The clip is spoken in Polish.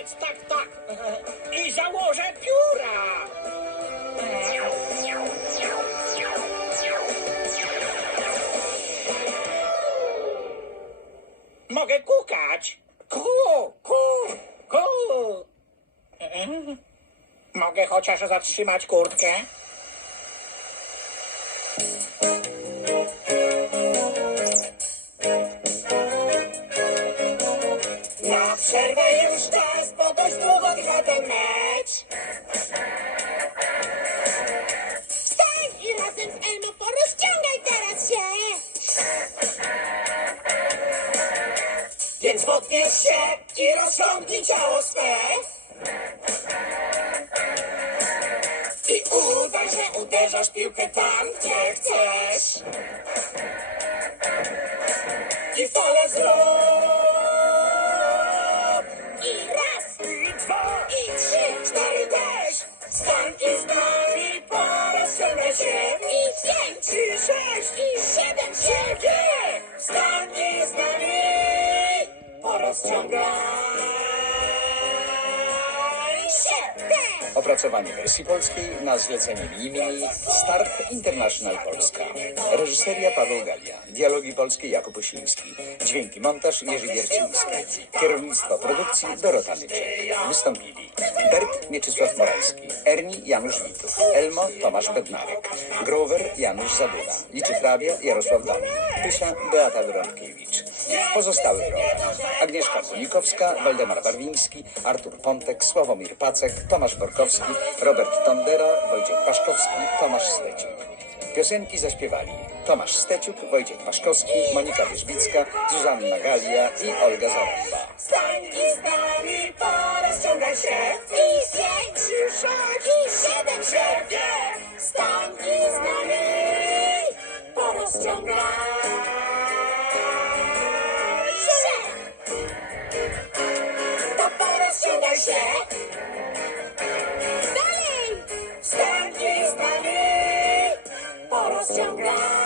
Tak, tak. I założę pióra. Mogę kukać. Ku, ku, ku. Mogę chociaż zatrzymać kurtkę? Przerwę już czas, ten. Wstań i razem z Elmo porozciągaj teraz się! Więc podnieś się i rozciągnij ciało swe. I udaj, że uderzasz piłkę tam, gdzie chcesz. Opracowanie wersji polskiej na zlecenie Mimi Start International Polska. Reżyseria Paweł Galia. Dialogi polskie Jakub Osiński. Dźwięki montaż Jerzy Wierciński. Kierownictwo produkcji Dorota Nyczek. Wystąpili Bert Mieczysław Morański. Erni Janusz Witów. Elmo Tomasz Bednarek. Grover Janusz Zadyla. Liczy hrabia Jarosław Domin. Pysia Beata Dorotkiewicz. W pozostałych Agnieszka Kunikowska, Waldemar Barwiński, Artur Pontek, Sławomir Pacek, Tomasz Borkowski, Robert Tondera, Wojciech Paszkowski, Tomasz Steciuk. Piosenki zaśpiewali Tomasz Steciuk, Wojciech Paszkowski, Monika Wierzbicka, Zuzanna Galia i Olga Zarąba. Stań i z nami porozciągaj się. I pięć, I sześć, i siedem, siedem. Stań i z nami porozciągaj so bad.